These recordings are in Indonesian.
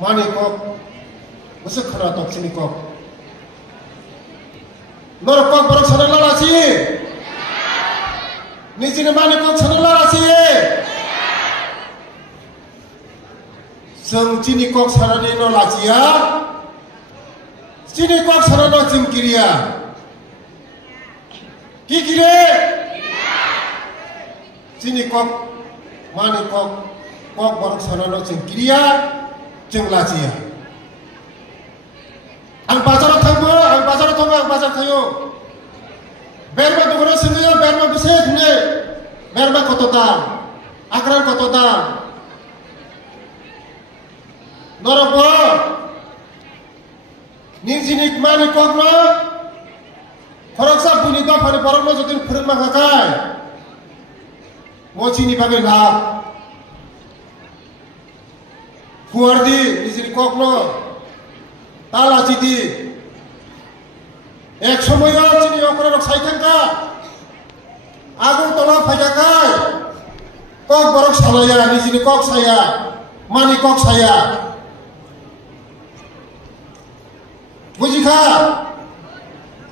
mani kok masa khara tok sini kok norok kok borok sana lalasi ni sini mani kok sana lalasi seng sini kok sana ni no lasia sini kok sana no cimkiria kikire sini kok mani kok borok sana no cimkiria jeng lasia ang bazar thangbo ang bazar thayo berma dogoro singe berma bise thne berma kotota akran kotota norabo ninjinik mani kokno khoroksa buni da phare parno jodin phurun ma khakai mochini babe lab fuardi ninjinik kokno তালা চিতি এক সময় চিনি অকরের সাইকেলকা আগুন তলা ফাইটাকায় কক বরক সালাইয়া নিজেনি কক সাইয়া মানি কক সাইয়া বুঝিখা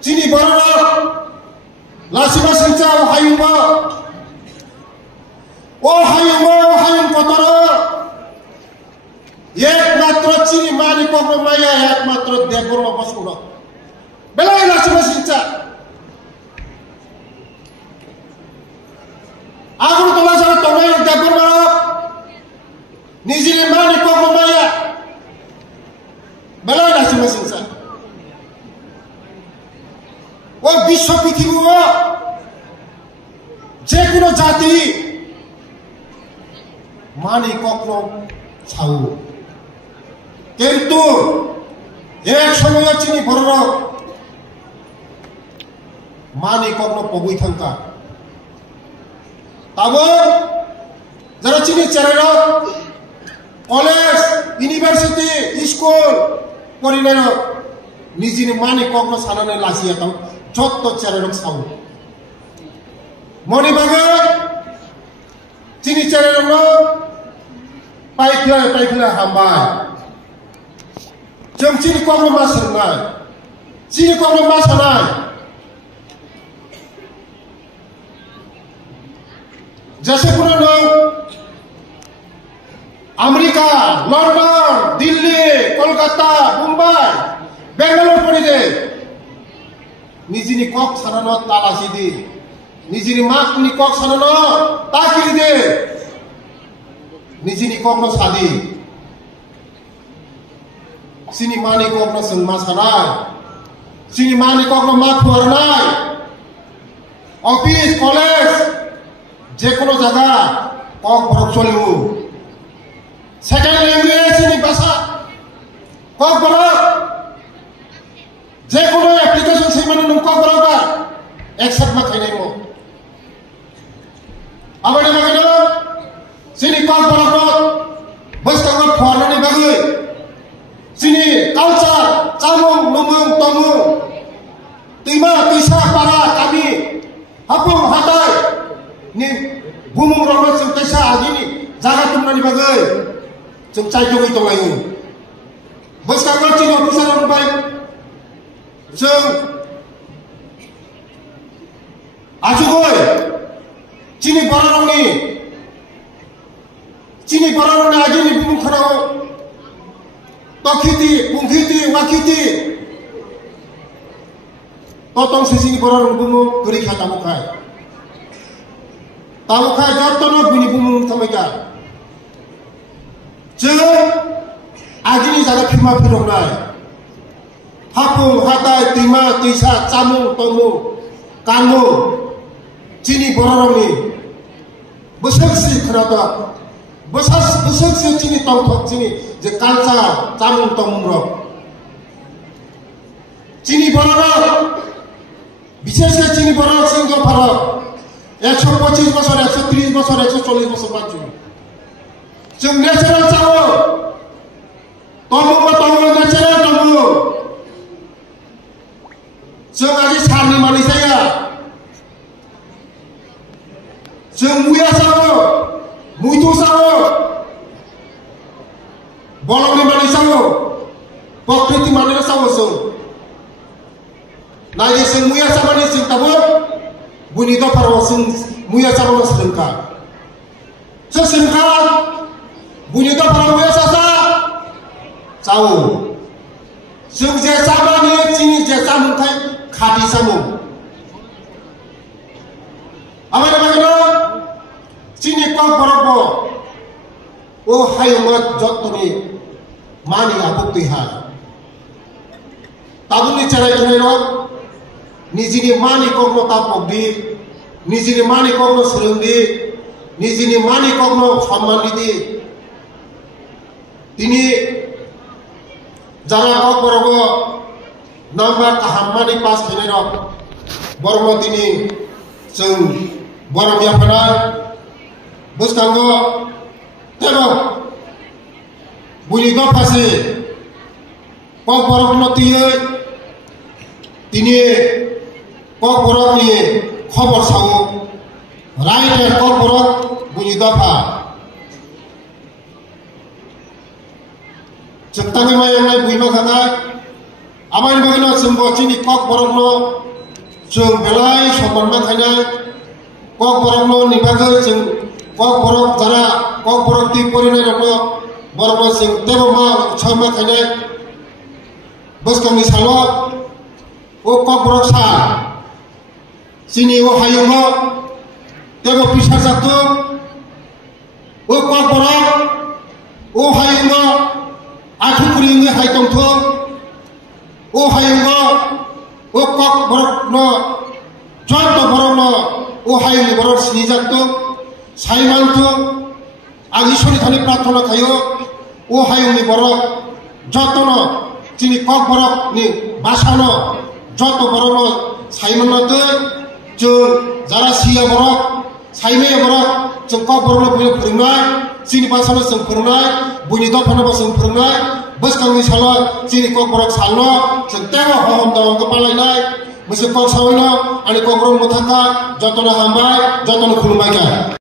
চিনি বড় লাসিবা সিংচা ও হায়ুম কতর একমাত্র চিনি মানি কখনো মাইয়া একমাত্র দেখবর বসুন বেলায় লাসিবা সিংচা আগুন তোলা যারা তোমায় দেখবর মার নিজের মানি কখনো মাইয়া বেলায় লাসিবা সিংচা ও বিশ্ব পৃথিবী যে কোনো জাতি মানি কখনো ছাউ কিন্তু এক সময় চিনি বড় মানি কখনো পবই থাকা তাবো যারা চিনি চেরার কলেজ ইউনিভার্সিটি স্কুল করিলেন নিজের মানি কখনো সানানে লাসিয়া তাও যত চেরার সাউ মনিবাগে চিনি চেরার পাইখলা হামবাই जों चिनि कमल मा सोंनाय चिनि कमल मा सानाय जैसे पुनो लोग अमेरिका लंदन दिल्ली कोलकाता मुंबई बेंगालुरु पड़े निजिनि कक सानानो तालासी दे निजिनि माकनि कक सानानो ताकिरि दे निजिनि ककनो सादी sini mani kokno seng masanai sini mani kokno mat fuarnai office college je kono jaga kok borok choliu second language sini basa kok borok je kono application sei mane num kok borok ba accept ma khainai mo abane magano sini kok borok bas kok fuarnai bagai sini culture camung numung tomung tima tisa para kami hapung hatai ni bumung rono sing tisa agini jaga tumna ni bagai sing cai jogi tongayu bos ka cino tisa ron bai sing ajugoi cini bararong ni agini bumung khanao Tokiti, pungkiti, wakiti, totong sisi borong bungu gurika tamukai jatono buni bungu tamega. Je, agini jaga phima phirongrai, hapung, hatai, tima, tisa, camung, tomu, kanmu, cini borong ni, besar si kerata. besar si cini tong cini je kalca camung tomung rok cini borok বিশেষ করে চিনি borok sing farok 125 বছর 130 বছর 140 বছর বাঁচু जों नेचारेल चावो तमु नेचारेल तमु जों आजि सारनि मानि जाया जों मुया चावो मुइथु चावो बलंनि मानि samo pokriti manera samo so na ye sing muya sama ni sing tabu buni do paro sing muya sama sengka sesengka buni do paro muya sasa sao sing je sama ni chini je samu kai khati samu amara bagno chini ko borobo o haymat jotoni mani apukti ha tabuni charai tunero nijini mani kogno tapokdi nijini mani kogno surungdi nijini mani kogno সম্মান di tini jara kok borobo number kahammani pas khenero borobo tini sing borom ya pada buskango tero buni do pase kok borom no tiye tini kok borom ni khobor sao right kok borom buni do pa cektangi mayang buino kata amai bagino sembo chini kok borom no jeng belai sopan makanya kok borom no nibagai jeng kok borom jara kok borom ti porina no borom sing tebo ma chama kanya bos kami salo o kok borom sa sini o hayungo tebo pisah satu o kok borom o hayungo aku kuringi haytong tho o hayungo o kok borom no joto borom no o hayungi borom sini jatto saiman to agishori thani prarthana khayo o hayungi borom joto no chini kok borom ni basano joto borom no saiman no to jeng jara sia borom saime borom jeng kok borom no phurungnai chini basano jeng phurungnai buni do phano bo jeng phurungnai bos kami salo chini kok borom salno jeng temo hom dawang kepalainai musi kok sawino ani kok borom muthaka joto no hambai joto no khulumai